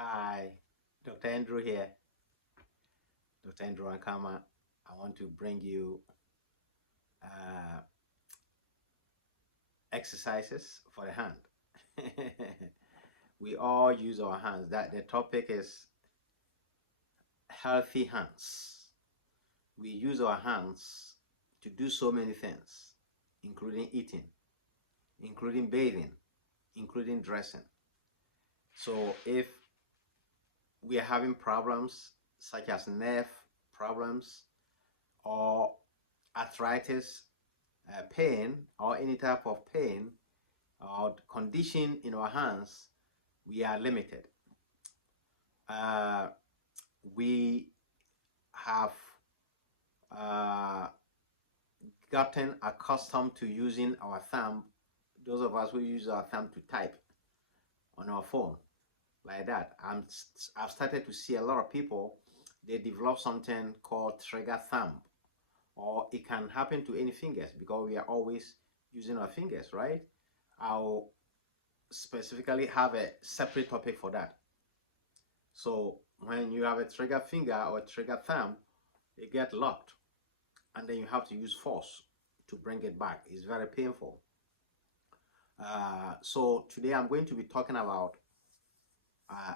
Hi, Dr. Andrew here. Dr. Andrew Ankamah. I want to bring you uh, exercises for the hand. We all use our hands. That the topic is healthy hands. We use our hands to do so many things, including eating, including bathing, including dressing. So if we are having problems such as nerve problems or arthritis, pain, or any type of pain or condition in our hands, we are limited. Uh, we have uh, gotten accustomed to using our thumb. Those of us who use our thumb to type on our phone, like that. I've started to see a lot of people, they develop something called trigger thumb, or it can happen to any fingers because we are always using our fingers, right? I'll specifically have a separate topic for that. So when you have a trigger finger or a trigger thumb, it gets locked, and then you have to use force to bring it back. It's very painful. So today I'm going to be talking about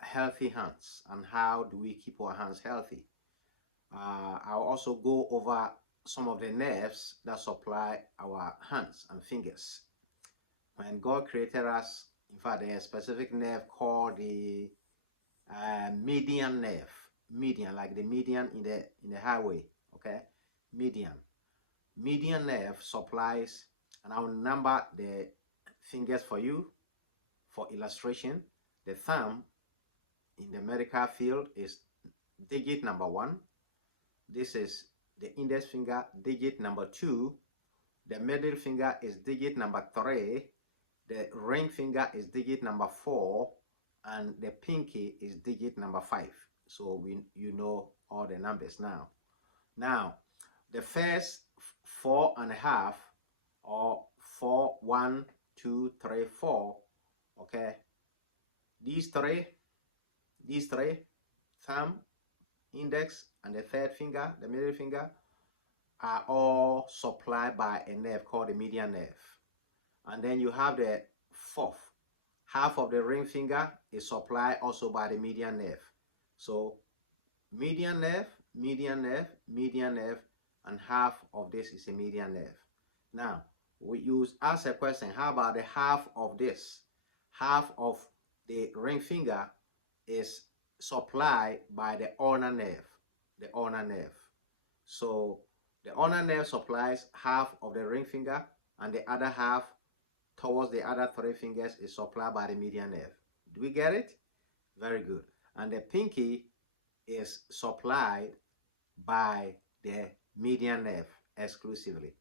healthy hands and how do we keep our hands healthy. I'll also go over some of the nerves that supply our hands and fingers. When God created us, in fact, there's a specific nerve called the median nerve. Median, like the median in the highway. Okay, median nerve supplies, and I'll number the fingers for you for illustration. The thumb in the medical field is digit number 1. This is the index finger, digit number 2. The middle finger is digit number 3. The ring finger is digit number 4, and the pinky is digit number 5. So you know all the numbers now. Now, the first 4.5, or 4, 1, 2, 3, 4. Okay, these three, thumb, index, and the third finger, the middle finger, are all supplied by a nerve called the median nerve. And then you have the fourth. Half of the ring finger is supplied also by the median nerve. So median nerve, median nerve, median nerve, and half of this is a median nerve. Now, you ask a question, how about the half of this? Half of the ring finger is supplied by the ulnar nerve, the ulnar nerve. So the ulnar nerve supplies half of the ring finger, and the other half towards the other 3 fingers is supplied by the median nerve. Do we get it? Very good. And the pinky is supplied by the median nerve exclusively.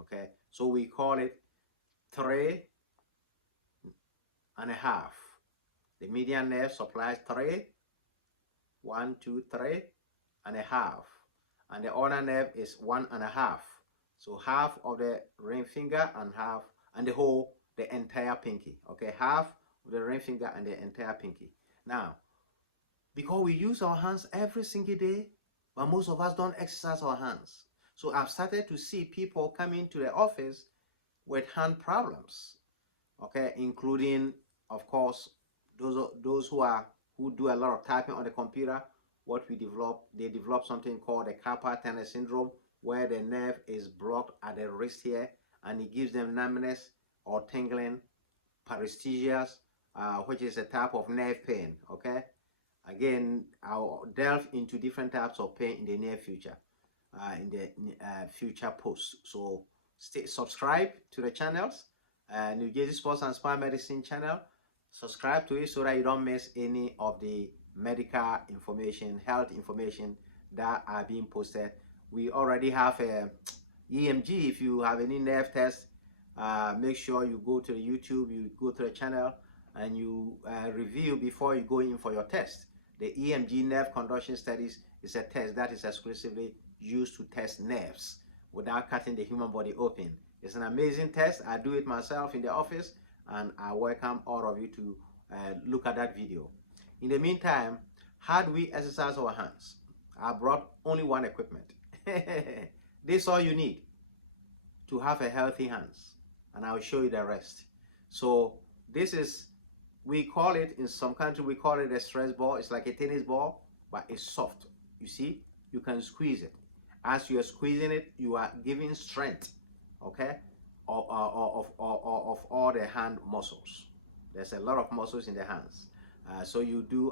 Okay, so we call it 3.5. The median nerve supplies 3, 1, 2, 3.5, and the ulnar nerve is 1.5. So half of the ring finger and half, and the entire pinky. Okay, half of the ring finger and the entire pinky. Now, because we use our hands every single day, but most of us don't exercise our hands. So I've started to see people coming to the office with hand problems. Okay, including, of course, those who do a lot of typing on the computer. They develop something called the carpal tunnel syndrome, where the nerve is blocked at the wrist here, and it gives them numbness or tingling, paresthesias, which is a type of nerve pain. Okay, again, I'll delve into different types of pain in the near future, in the future posts. So subscribe to the channels, New Jersey Sports and Spa Medicine channel. Subscribe to it so that you don't miss any of the medical information, health information that are being posted. We already have a EMG. If you have any nerve test, make sure you go to the YouTube, you go to the channel, and you review before you go in for your test. The EMG nerve conduction studies is a test that is exclusively used to test nerves without cutting the human body open. It's an amazing test. I do it myself in the office, and I welcome all of you to look at that video. In the meantime, how do we exercise our hands? I brought only one equipment. This is all you need to have a healthy hands, and I'll show you the rest. So this is, we call it, in some country we call it a stress ball. It's like a tennis ball, but it's soft. You see, you can squeeze it. As you are squeezing it, you are giving strength, okay, of all the hand muscles. There's a lot of muscles in the hands. So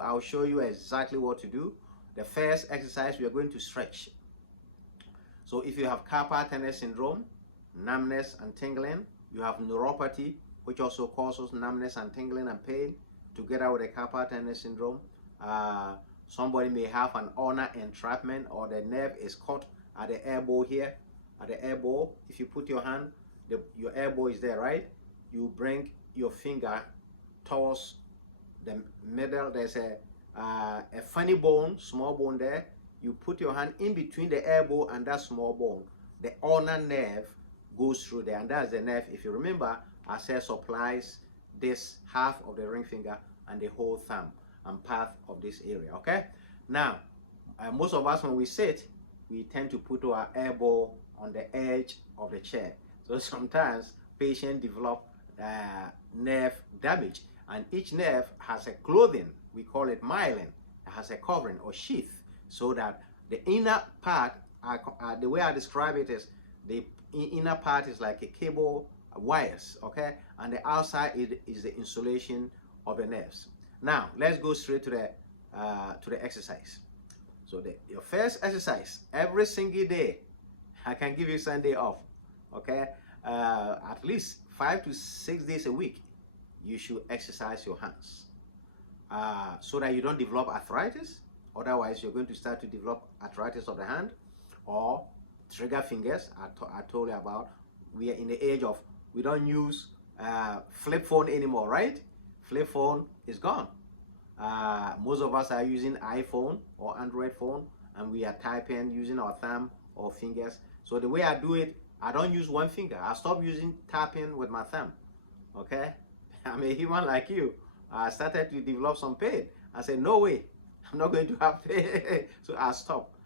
I'll show you exactly what to do. The first exercise, we are going to stretch. So if you have carpal tunnel syndrome, numbness and tingling, you have neuropathy, which also causes numbness and tingling and pain, together with the carpal tunnel syndrome. Somebody may have an ulnar entrapment, or the nerve is caught at the elbow here. At the elbow, if you put your hand, your elbow is there, right? You bring your finger towards the middle. There's a funny bone, small bone there. You put your hand in between the elbow and that small bone. The ulnar nerve goes through there, and that's the nerve, if you remember, I said supplies this half of the ring finger and the whole thumb and part of this area, okay? Now, most of us, when we sit, we tend to put our elbow on the edge of the chair. So sometimes patients develop nerve damage, and each nerve has a clothing, we call it myelin. It has a covering or sheath, so that the inner part, the way I describe it is, the inner part is like a cable wires, okay, and the outside is the insulation of the nerves. Now let's go straight to the exercise. So your first exercise, every single day, I can give you Sunday off, okay, at least 5 to 6 days a week, you should exercise your hands, so that you don't develop arthritis. Otherwise, you're going to start to develop arthritis of the hand, or trigger fingers. I told you about. We are in the age of, we don't use flip phone anymore, right? Flip phone is gone. Most of us are using iPhone or Android phone, and we are typing using our thumb or fingers. So the way I do it, I don't use one finger. I stopped using tapping with my thumb, okay? I'm a human like you. I started to develop some pain. I said, no way, I'm not going to have pain. So I stopped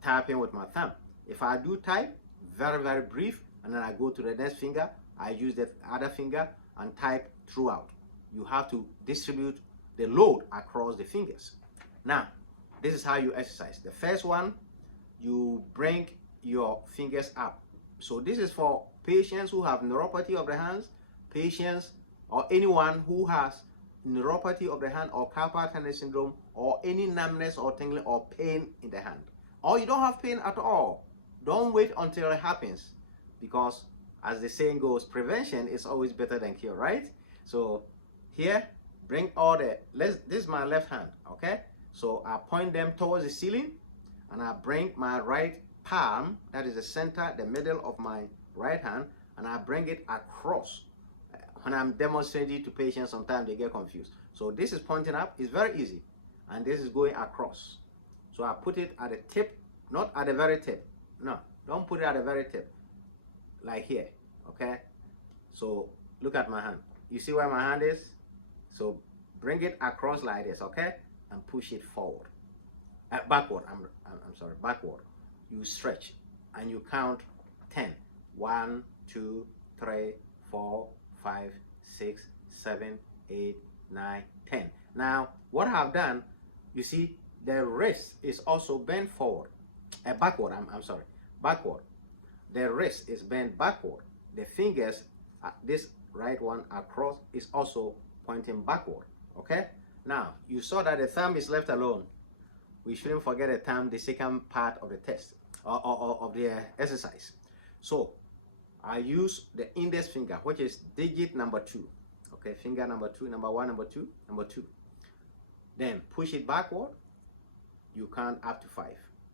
tapping with my thumb. If I do type, very, very brief, and then I go to the next finger, I use the other finger and type throughout. You have to distribute the load across the fingers. Now, this is how you exercise. The first one, you bring your fingers up. So this is for patients who have neuropathy of the hands, patients or anyone who has neuropathy of the hand or carpal tunnel syndrome, or any numbness or tingling or pain in the hand. Or you don't have pain at all. Don't wait until it happens, because as the saying goes, prevention is always better than cure, right? So here, bring all this is my left hand, okay? So I point them towards the ceiling, and I bring my right palm, that is the center, the middle of my right hand, and I bring it across. When I'm demonstrating to patients, sometimes they get confused. So this is pointing up, it's very easy, and this is going across. So I put it at the tip, not at the very tip. No, don't put it at the very tip, like here, okay? So look at my hand. You see where my hand is? So bring it across like this, okay? And push it forward. Backward, I'm sorry, backward. You stretch, and you count 10. 1, 2, 3, 4, 5, 6, 7, 8, 9, 10. Now, what I've done, you see, the wrist is also bent forward. Backward, I'm sorry, backward. The wrist is bent backward. The fingers, this right one across, is also pointing backward, okay? Now, you saw that the thumb is left alone. We shouldn't forget the thumb, the second part of the test, or of the exercise. So, I use the index finger, which is digit number 2. Okay, finger number 2, number 1, number 2, number 2. Then push it backward. You count up to 5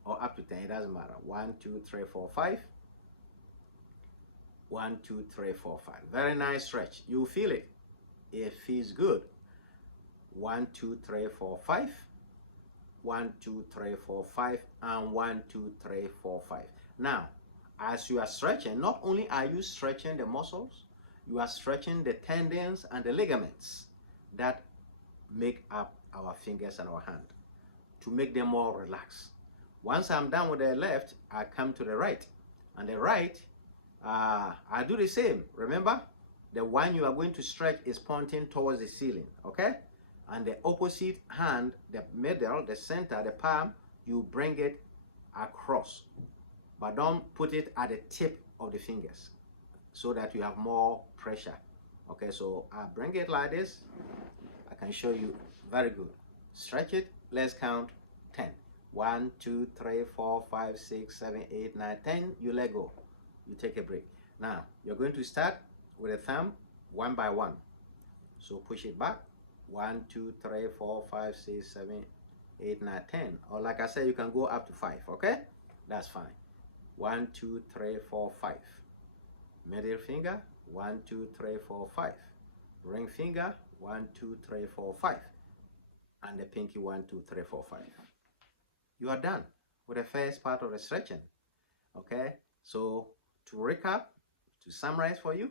or up to 10, it doesn't matter. 1, 2, 3, 4, 5. 1, 2, 3, 4, 5. Very nice stretch. You feel it. It feels good. 1, 2, 3, 4, 5. 1, 2, 3, 4, 5, and 1, 2, 3, 4, 5. Now, as you are stretching, not only are you stretching the muscles, you are stretching the tendons and the ligaments that make up our fingers and our hand, to make them more relaxed. Once I'm done with the left, I come to the right. And the right, I do the same. Remember, the one you are going to stretch is pointing towards the ceiling, okay? And the opposite hand, the middle, the center, the palm, you bring it across. But don't put it at the tip of the fingers so that you have more pressure. Okay, so I bring it like this. I can show you. Very good. Stretch it. Let's count 10. 1, 2, 3, 4, 5, 6, 7, 8, 9, 10. You let go. You take a break. Now, you're going to start with a thumb one by one. So push it back. 1, 2, 3, 4, 5, 6, 7, 8, 9, 10. Or like I said, you can go up to 5. Okay? That's fine. 1, 2, 3, 4, 5. Middle finger. 1, 2, 3, 4, 5. Ring finger. 1, 2, 3, 4, 5. And the pinky 1, 2, 3, 4, 5. You are done with the first part of the stretching. Okay? So to recap, to summarize for you,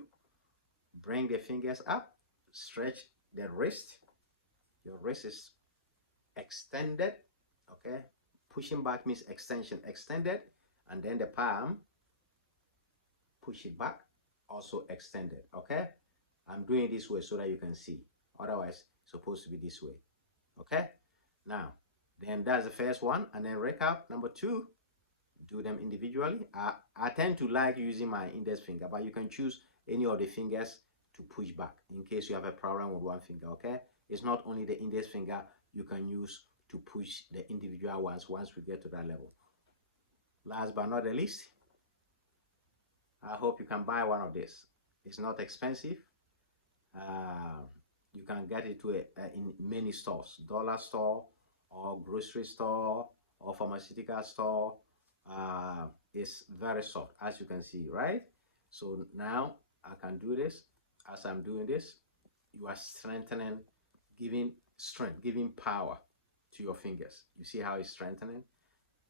bring the fingers up, stretch the wrist. Your wrist is extended. Okay? Pushing back means extension, extended. And then the palm, push it back, also extended. Okay? I'm doing it this way so that you can see. Otherwise, it's supposed to be this way. Okay? Now, then that's the first one. And then recap number 2, do them individually. I tend to like using my index finger, but you can choose any of the fingers to push back in case you have a problem with one finger. Okay? It's not only the index finger you can use to push the individual ones once we get to that level. Last but not the least, I hope you can buy one of this. It's not expensive. You can get it in many stores, dollar store or grocery store or pharmaceutical store. It's very soft, as you can see, right? So now I can do this. As I'm doing this, you are strengthening, giving strength, giving power to your fingers. You see how it's strengthening?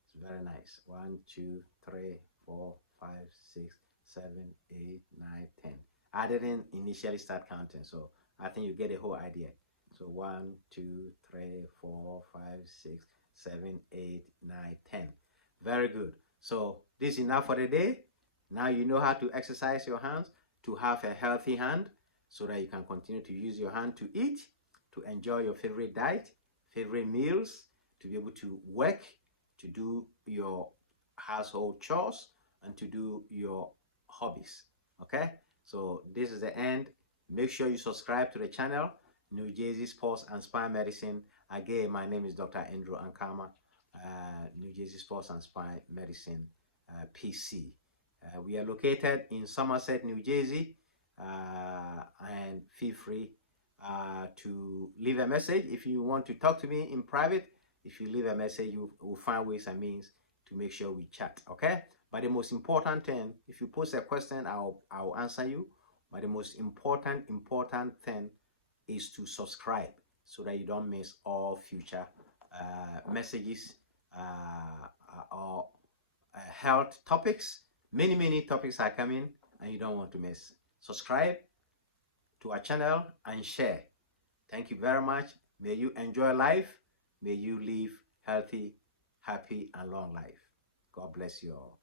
It's very nice. 1, 2, 3, 4, 5, 6, 7, 8, 9, 10. I didn't initially start counting, so I think you get the whole idea. So 1, 2, 3, 4, 5, 6, 7, 8, 9, 10. Very good. So this is enough for the day. Now you know how to exercise your hands, to have a healthy hand, so that you can continue to use your hand to eat, to enjoy your favorite diet, favorite meals, to be able to work, to do your household chores, and to do your hobbies. Okay? So this is the end. Make sure you subscribe to the channel, New Jersey Sports and Spine Medicine. Again, my name is Dr. Andrew Ankamah, New Jersey Sports and Spine Medicine, PC. We are located in Somerset, New Jersey, and feel free to leave a message. If you want to talk to me in private, if you leave a message, you will find ways and means to make sure we chat, okay? But the most important thing, if you post a question, I'll answer you. But the most important thing is to subscribe so that you don't miss all future messages or health topics. Many topics are coming and you don't want to miss. Subscribe to our channel and share. Thank you very much. May you enjoy life. May you live healthy, happy, and long life. God bless you all.